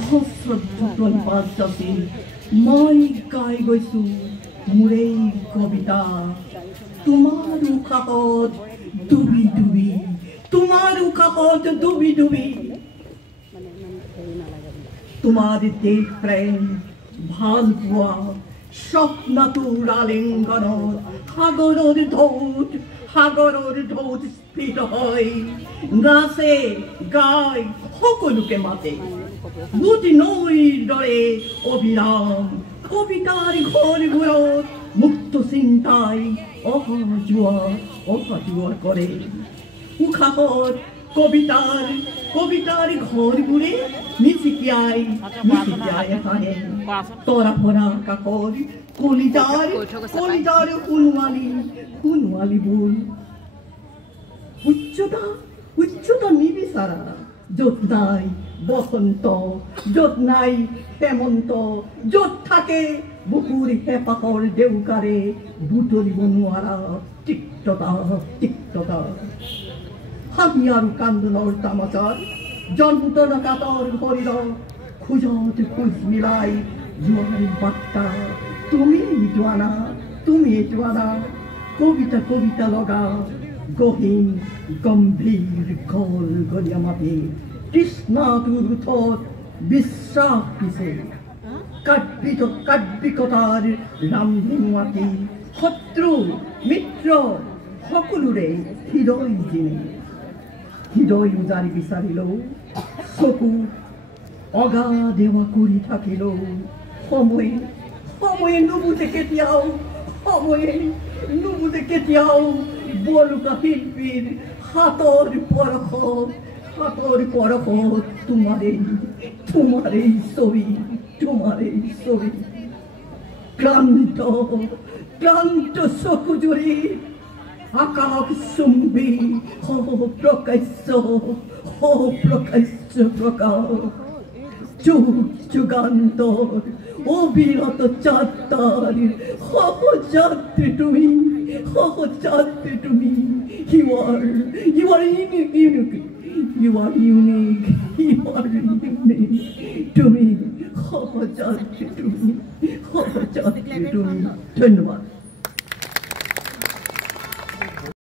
সহস্ৰ পাঁচশী মই গাই গৈছো মোৰ এই কবিতা তোমাৰ উশাহত ডুবি ডুবি তোমাৰ উশাহত ডুবি ডুবি তোমাৰ দেশ প্ৰেম ভাল পোৱা স্বপ্নটোৰ আলিংগনত সাগৰৰ ঢৌত স্ফীত হয় নাচে গাই সকলোকে মাতে দুটি নৈৰ দৰে অবিৰাম কবিতাৰ ঘৰবোৰত মুক্ত চিন্তাই অহা যোৱা কৰে উশাহত কবিতাৰ ঘৰবোৰে মিচিকিয়াই আহে তৰা ভৰা কাষৰ কলিতাৰ সোণোৱালীবোৰ উচ্চতা নিবিচাৰা য'ত নাই বসন্ত য'ত নাই হেমন্ত য'ত থাকে বুকুৰ হেঁপাহৰ দেউকাৰে বুটলিব নোৱাৰা তিক্ততা হাঁহি আৰু কান্দোনৰ তামাচাৰ যন্ত্ৰণা কাতৰ শৰীৰৰ খোজত খোজ মিলাই যোৱাৰ বাৰ্তা তুমি যোৱা কবিতা লগা গহীন গম্ভীৰ গলীয়া মাটি কৃষ্ণটোৰ ওঠত বিশ্বাস পিছে কাব্যিকতাৰ ৰামধেনু মাটি শত্ৰু মিত্ৰ সকলোৰে হৃদয় উজাৰি বিচাৰিলেও চকু অগা দেৱা কৰি থাকিলেও সময়ে নুবুজে কেতিয়াও বলুকা শিল্পীৰ হাতৰ পৰশত তোমাৰেই ছবি ক্লান্ত চকু জুৰি আকাশ চুম্বি প্ৰকাশ্য যুগান্তৰ অবিৰত যাত্ৰাৰ সহযাত্ৰী তুমি You are unique to me সহযাত্ৰী তুমি ধন্যবাদ